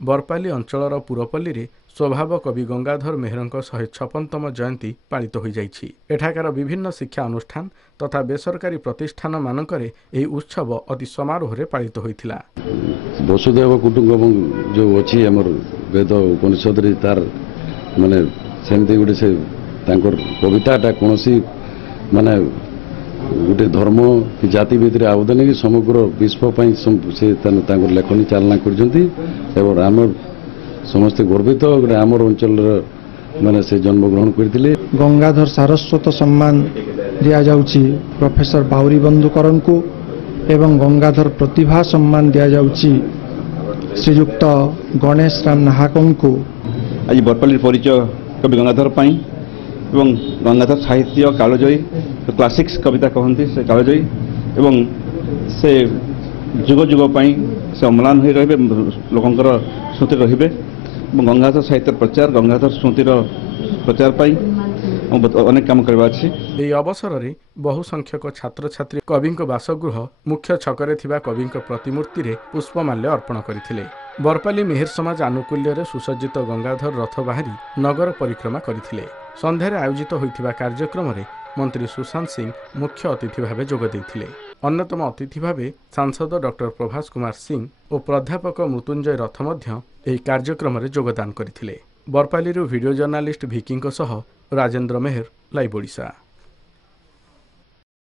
बरपाली अंचलर पुरपल्ली रे स्वभाव कवि गंगाधर मेहरंक 156तम जयंती पालित हो जाइछि। एठाकार विभिन्न शिक्षा अनुष्ठान तथा बेसरकारी प्रतिष्ठान मानकरे एही उत्सव अति समारोह रे पालित होइथिला। वसुदेव कुटुंबकम जो अछि हमर वेद उपनिषद रे तार माने सेमती गुटे से तांकर कविताटा कोनोसी माने गोटे धर्म कि जाति भितर आवेदन कि समग्र विश्व से तांकर लेखनी चालना कर आम समस्ते गर्वित आमर अंचल माने से जन्मग्रहण करते। गंगाधर सारस्वत सम्मान दिया जाउची प्रोफेसर बाउरी बंधुकरन को एवं गंगाधर प्रतिभा सम्मान दिया जाउची श्रीयुक्त गणेश राम नाहकं को। आज बरपाली परिचय कवि गंगाधर पाई एवं गंगाधर साहित्य कालजयी क्लासिक्स कविता कहती से कालजयी एवं से जुग जुग पाई से अम्लान हो रहे लोकंर स्मृति रहिबे गंगाधर साहित्य प्रचार गंगाधर स्मृतिर प्रचार पाई अनेक काम करबा अछि। एही अवसर रे बहु संख्यक छात्र छात्री कविंक बासगृह मुख्य छकरे थिबा कविंक प्रतिमूर्ति रे पुष्पमाल्य अर्पण करथिले। बरपाली मेहर समाज आनुकूल्य रे सुसज्जित गंगाधर रथ बाहरी नगर परिक्रमा करथिले। संध्यारे आयोजित होइथिबा कार्यक्रम रे मंत्री सुशांत सिंह मुख्य अतिथि भावे जोग देथिले। अन्यतम अतिथि भावे सांसद डॉक्टर प्रभास कुमार सिंह और प्राध्यापक मृत्युंजय रथ मध्य एही कार्यक्रम रे योगदान करथिले। बरपाली वीडियो जर्नालिस्ट भिकिंको सह राजेंद्र मेहर, लाइव ओडिशा।